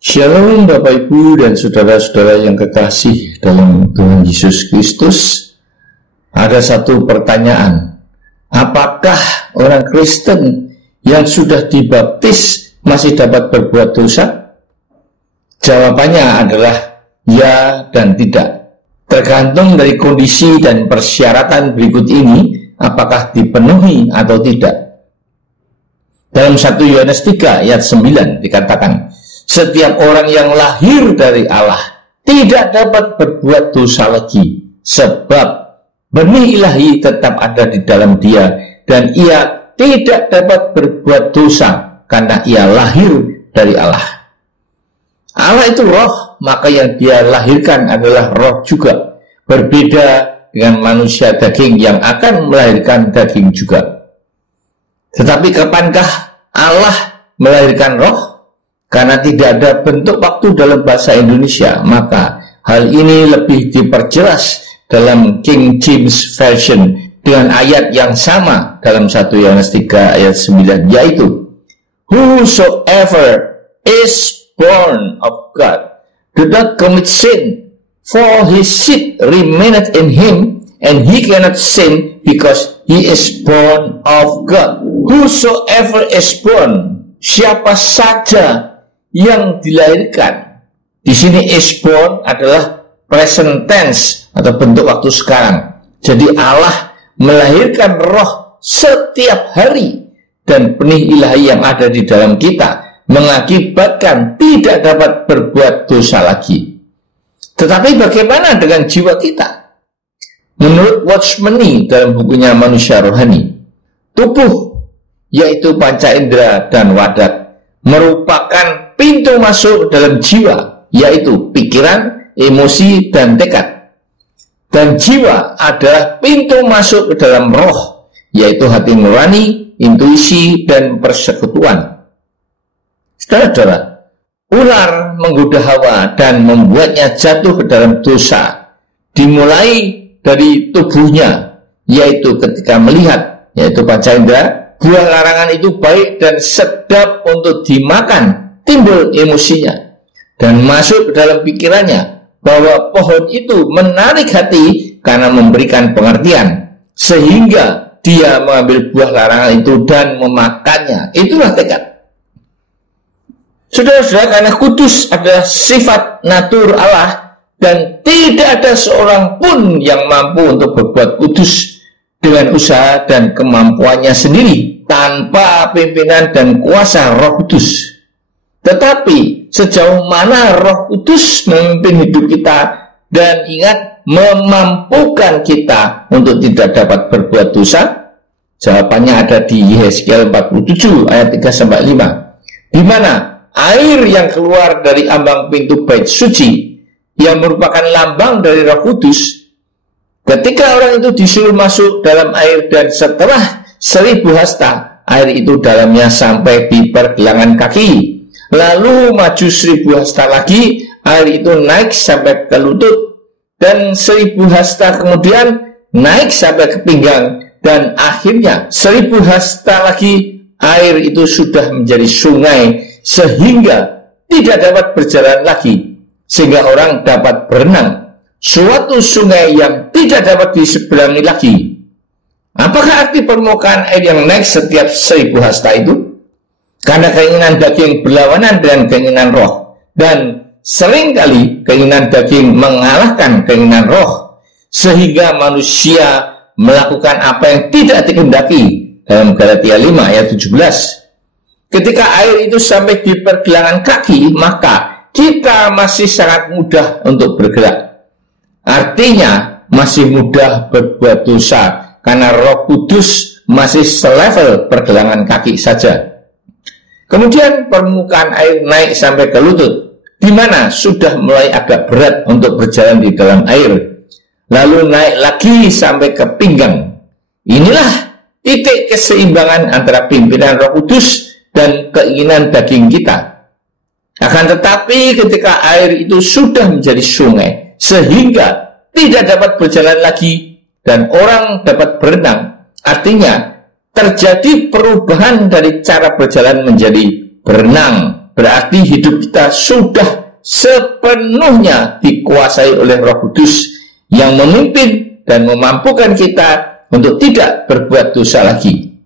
Shalom Bapak Ibu dan saudara-saudara yang kekasih dalam Tuhan Yesus Kristus. Ada satu pertanyaan, apakah orang Kristen yang sudah dibaptis masih dapat berbuat dosa? Jawabannya adalah ya dan tidak. Tergantung dari kondisi dan persyaratan berikut ini, apakah dipenuhi atau tidak. Dalam 1 Yohanes 3 ayat 9 dikatakan, setiap orang yang lahir dari Allah tidak dapat berbuat dosa lagi, sebab benih ilahi tetap ada di dalam dia, dan ia tidak dapat berbuat dosa karena ia lahir dari Allah. Allah itu roh, maka yang dia lahirkan adalah roh juga. Berbeda dengan manusia daging yang akan melahirkan daging juga. Tetapi kapankah Allah melahirkan roh? Karena tidak ada bentuk waktu dalam bahasa Indonesia, maka hal ini lebih diperjelas dalam King James Version dengan ayat yang sama dalam 1 Yohanes 3 ayat 9, yaitu whosoever is born of God do not commit sin, for his seed remaineth in him, and he cannot sin because he is born of God. Whosoever is born, siapa saja yang dilahirkan. Di sini is born adalah present tense atau bentuk waktu sekarang. Jadi Allah melahirkan roh setiap hari, dan benih ilahi yang ada di dalam kita mengakibatkan tidak dapat berbuat dosa lagi. Tetapi bagaimana dengan jiwa kita? Menurut Watchmeni dalam bukunya Manusia Rohani, tubuh yaitu panca indera dan wadat merupakan pintu masuk dalam jiwa, yaitu pikiran, emosi, dan tekad. Dan jiwa adalah pintu masuk ke dalam roh, yaitu hati nurani, intuisi, dan persekutuan. Saudara-saudara, ular menggoda Hawa dan membuatnya jatuh ke dalam dosa, dimulai dari tubuhnya, yaitu ketika melihat, yaitu panca indera, buah larangan itu baik dan sedap untuk dimakan. Timbul emosinya dan masuk ke dalam pikirannya bahwa pohon itu menarik hati karena memberikan pengertian, sehingga dia mengambil buah larangan itu dan memakannya. Itulah tekad. Saudara-saudara, karena kudus adalah sifat natur Allah, dan tidak ada seorang pun yang mampu untuk berbuat kudus dengan usaha dan kemampuannya sendiri tanpa pimpinan dan kuasa Roh Kudus. Tetapi sejauh mana Roh Kudus memimpin hidup kita dan ingat memampukan kita untuk tidak dapat berbuat dosa? Jawabannya ada di Yehezkiel 47 ayat 3-5, di mana air yang keluar dari ambang pintu bait suci yang merupakan lambang dari Roh Kudus, ketika orang itu disuruh masuk dalam air dan setelah 1000 hasta, air itu dalamnya sampai di pergelangan kaki. Lalu maju 1000 hasta lagi, air itu naik sampai ke lutut, dan 1000 hasta kemudian naik sampai ke pinggang, dan akhirnya 1000 hasta lagi, air itu sudah menjadi sungai sehingga tidak dapat berjalan lagi, sehingga orang dapat berenang. Suatu sungai yang tidak dapat diseberangi lagi. Apakah arti permukaan air yang naik setiap 1000 hasta itu? Karena keinginan daging berlawanan dengan keinginan roh, dan seringkali keinginan daging mengalahkan keinginan roh, sehingga manusia melakukan apa yang tidak dikehendaki. Dalam Galatia 5 ayat 17, ketika air itu sampai di pergelangan kaki, maka kita masih sangat mudah untuk bergerak. Artinya masih mudah berbuat dosa, karena Roh Kudus masih selevel pergelangan kaki saja. Kemudian permukaan air naik sampai ke lutut, di mana sudah mulai agak berat untuk berjalan di dalam air. Lalu naik lagi sampai ke pinggang. Inilah titik keseimbangan antara pimpinan Roh Kudus dan keinginan daging kita. Akan tetapi ketika air itu sudah menjadi sungai, sehingga tidak dapat berjalan lagi dan orang dapat berenang, artinya terjadi perubahan dari cara berjalan menjadi berenang berarti hidup kita sudah sepenuhnya dikuasai oleh Roh Kudus yang memimpin dan memampukan kita untuk tidak berbuat dosa lagi.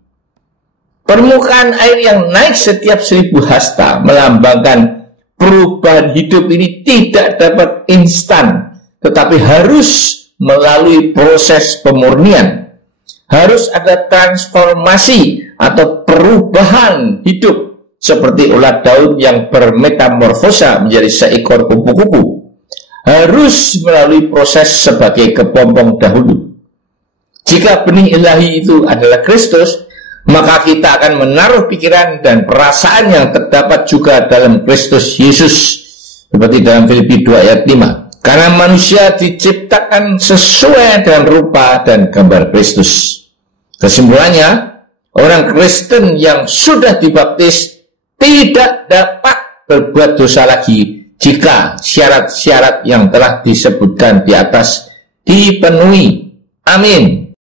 Permukaan air yang naik setiap 1000 hasta melambangkan perubahan hidup ini tidak dapat instan, tetapi harus melalui proses pemurnian. Harus ada transformasi atau perubahan hidup, seperti ulat daun yang bermetamorfosa menjadi seekor kupu-kupu. Harus melalui proses sebagai kepompong dahulu. Jika benih ilahi itu adalah Kristus, maka kita akan menaruh pikiran dan perasaan yang terdapat juga dalam Kristus Yesus, seperti dalam Filipi 2 ayat 5. Karena manusia diciptakan sesuai dengan rupa dan gambar Kristus. Kesimpulannya, orang Kristen yang sudah dibaptis tidak dapat berbuat dosa lagi jika syarat-syarat yang telah disebutkan di atas dipenuhi. Amin.